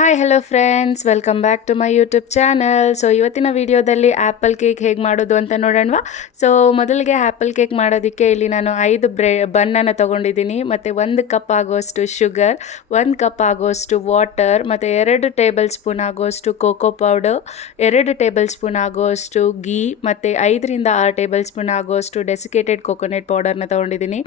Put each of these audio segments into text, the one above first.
Hi hello friends, welcome back to my YouTube channel. So ಇವತ್ತಿನ ವಿಡಿಯೋದಲ್ಲಿ apple cake ಹೇಗೆ ಮಾಡೋದು ಅಂತ ನೋಡೋಣವಾ. ಸೊ ಮೊದಲಿಗೆ ಆ್ಯಪಲ್ ಕೇಕ್ ಮಾಡೋದಕ್ಕೆ ಇಲ್ಲಿ ನಾನು 5 ಬನ್ನನ್ನು ತೊಗೊಂಡಿದ್ದೀನಿ, ಮತ್ತು 1 ಕಪ್ ಆಗುವಷ್ಟು ಶುಗರ್, 1 ಕಪ್ ಆಗುವಷ್ಟು ವಾಟರ್, ಮತ್ತು 2 ಟೇಬಲ್ ಸ್ಪೂನ್ ಆಗುವಷ್ಟು ಕೋಕೋ ಪೌಡರ್, 2 ಟೇಬಲ್ ಸ್ಪೂನ್ ಆಗುವಷ್ಟು ಗೀ, ಮತ್ತು 5 ರಿಂದ 6 ಟೇಬಲ್ ಸ್ಪೂನ್ ಆಗುವಷ್ಟು ಡೆಸಿಕೇಟೆಡ್ ಕೊಕೊನಟ್ ಪೌಡರ್ನ ತೊಗೊಂಡಿದ್ದೀನಿ.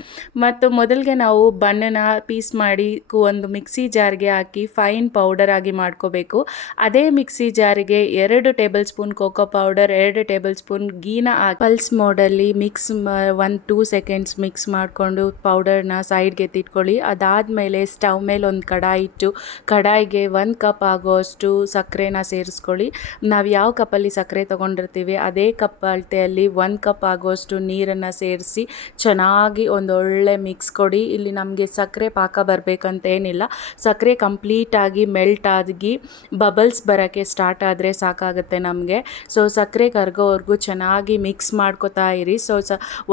ಮತ್ತು ಮೊದಲಿಗೆ ನಾವು ಬನ್ನನ್ನು ಪೀಸ್ ಮಾಡಿ ಒಂದು ಮಿಕ್ಸಿ ಜಾರ್ಗೆ ಹಾಕಿ ಫೈನ್ ಪೌಡರ್ ಆಗಿ ಮಾಡ್ಕೋಬೇಕು. ಅದೇ ಮಿಕ್ಸಿ ಜಾರಿಗೆ 2 tablespoon cocoa powder, 2 tablespoon ಗೀನ ಪಲ್ಸ್ ಮೋಡಲ್ಲಿ ಮಿಕ್ಸ್ 1-2 ಸೆಕೆಂಡ್ಸ್ ಮಿಕ್ಸ್ ಮಾಡಿಕೊಂಡು ಪೌಡರ್ನ ಸೈಡ್ಗೆ ಎತ್ತಿಟ್ಕೊಳ್ಳಿ. ಅದಾದಮೇಲೆ ಸ್ಟವ್ ಮೇಲೆ ಒಂದು ಕಡಾಯಿ ಇಟ್ಟು ಕಡಾಯಿಗೆ 1 ಕಪ್ ಆಗೋಷ್ಟು ಸಕ್ಕರೆನ ಸೇರಿಸ್ಕೊಳ್ಳಿ. ನಾವು ಯಾವ ಕಪ್ಪಲ್ಲಿ ಸಕ್ಕರೆ ತೊಗೊಂಡಿರ್ತೀವಿ ಅದೇ ಕಪ್ ಅಳತೆಯಲ್ಲಿ 1 ಕಪ್ ಆಗೋಷ್ಟು ನೀರನ್ನು ಸೇರಿಸಿ ಚೆನ್ನಾಗಿ ಒಂದೊಳ್ಳೆ ಮಿಕ್ಸ್ ಕೊಡಿ. ಇಲ್ಲಿ ನಮಗೆ ಸಕ್ಕರೆ ಪಾಕ ಬರಬೇಕಂತ ಏನಿಲ್ಲ, ಸಕ್ಕರೆ ಕಂಪ್ಲೀಟಾಗಿ ಮೆಲ್ಟ್ ಆಗಿ ಬಬಲ್ಸ್ ಬರೋಕ್ಕೆ ಸ್ಟಾರ್ಟ್ ಆದರೆ ಸಾಕಾಗುತ್ತೆ ನಮಗೆ. ಸೊ ಸಕ್ಕರೆ ಕರಗೋವರೆಗೂ ಚೆನ್ನಾಗಿ ಮಿಕ್ಸ್ ಮಾಡ್ಕೋತಾ ಇರಿ.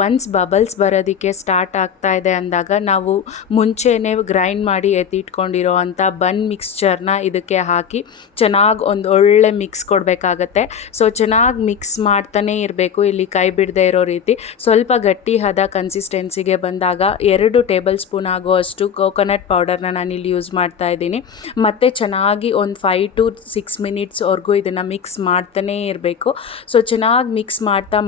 ಒನ್ಸ್ ಬಬಲ್ಸ್ ಬರೋದಕ್ಕೆ ಸ್ಟಾರ್ಟ್ ಆಗ್ತಾ ಇದೆ ಅಂದಾಗ ನಾವು ಮುಂಚೆನೇ ಗ್ರೈಂಡ್ ಮಾಡಿ ಎತ್ತಿಟ್ಕೊಂಡಿರೋ ಅಂಥ ಬನ್ ಮಿಕ್ಸ್ಚರ್ನ ಇದಕ್ಕೆ ಹಾಕಿ ಚೆನ್ನಾಗಿ ಒಂದು ಒಳ್ಳೆ ಮಿಕ್ಸ್ ಕೊಡಬೇಕಾಗತ್ತೆ. ಸೊ ಚೆನ್ನಾಗಿ ಮಿಕ್ಸ್ ಮಾಡ್ತಾನೇ ಇರಬೇಕು, ಇಲ್ಲಿ ಕೈ ಬಿಡದೇ ಇರೋ ರೀತಿ. ಸ್ವಲ್ಪ ಗಟ್ಟಿ ಹದ ಕನ್ಸಿಸ್ಟೆನ್ಸಿಗೆ ಬಂದಾಗ 2 ಟೇಬಲ್ ಸ್ಪೂನ್ ಆಗುವಷ್ಟು ಕೋಕೋನಟ್ ಪೌಡರ್ನ ನಾನಿಲ್ಲಿ ಯೂಸ್ ಮಾಡ್ತಾ ಇದ್ದೀನಿ. ಮತ್ತು ಚೆನ್ನಾಗಿ ಒಂದು 5 to 6 ಮಿನಿಟ್ಸ್ವರೆಗೂ ಇದನ್ನು ಮಿಕ್ಸ್ ಮಾಡ್ತಾನೇ ಇರಬೇಕು. ಸೊ ಚೆನ್ನಾಗಿ ಮಿಕ್ಸ್ ಮಾಡ್ತಾ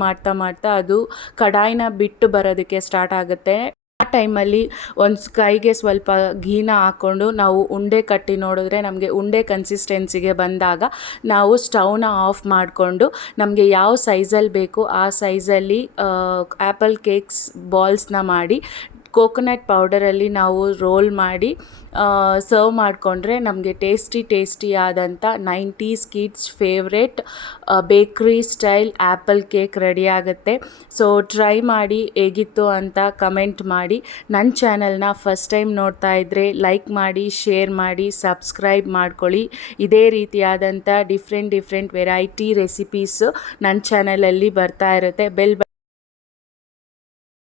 ಅದು ಕಡಾಯಿನ ಬಿಟ್ಟು ಬರೋದಕ್ಕೆ ಸ್ಟಾರ್ಟ್ ಆಗುತ್ತೆ. ಆ ಟೈಮಲ್ಲಿ ಒಂದು ಕೈಗೆ ಸ್ವಲ್ಪ ಘೀನ ಹಾಕ್ಕೊಂಡು ನಾವು ಉಂಡೆ ಕಟ್ಟಿ ನೋಡಿದ್ರೆ ನಮಗೆ ಉಂಡೆ ಕನ್ಸಿಸ್ಟೆನ್ಸಿಗೆ ಬಂದಾಗ ನಾವು ಸ್ಟವ್ನ ಆಫ್ ಮಾಡಿಕೊಂಡು ನಮಗೆ ಯಾವ ಸೈಜಲ್ಲಿ ಬೇಕು ಆ ಸೈಜಲ್ಲಿ ಆ್ಯಪಲ್ ಕೇಕ್ಸ್ ಬಾಲ್ಸ್ನ ಮಾಡಿ ಕೋಕೋನಟ್ ಪೌಡರಲ್ಲಿ ನಾವು ರೋಲ್ ಮಾಡಿ ಸರ್ವ್ ಮಾಡಿಕೊಂಡ್ರೆ ನಮಗೆ ಟೇಸ್ಟಿ ಆದಂಥ 90s ಕಿಡ್ಸ್ ಫೇವ್ರೆಟ್ ಬೇಕ್ರಿ ಸ್ಟೈಲ್ ಆ್ಯಪಲ್ ಕೇಕ್ ರೆಡಿ ಆಗುತ್ತೆ. ಸೊ ಟ್ರೈ ಮಾಡಿ ಹೇಗಿತ್ತು ಅಂತ ಕಮೆಂಟ್ ಮಾಡಿ. ನನ್ನ ಚಾನಲ್ನ ಫಸ್ಟ್ ಟೈಮ್ ನೋಡ್ತಾ ಇದ್ದರೆ ಲೈಕ್ ಮಾಡಿ, ಶೇರ್ ಮಾಡಿ, ಸಬ್ಸ್ಕ್ರೈಬ್ ಮಾಡ್ಕೊಳ್ಳಿ. ಇದೇ ರೀತಿಯಾದಂಥ ಡಿಫ್ರೆಂಟ್ ವೆರೈಟಿ ರೆಸಿಪೀಸು ನನ್ನ ಚಾನಲಲ್ಲಿ ಬರ್ತಾ ಇರುತ್ತೆ.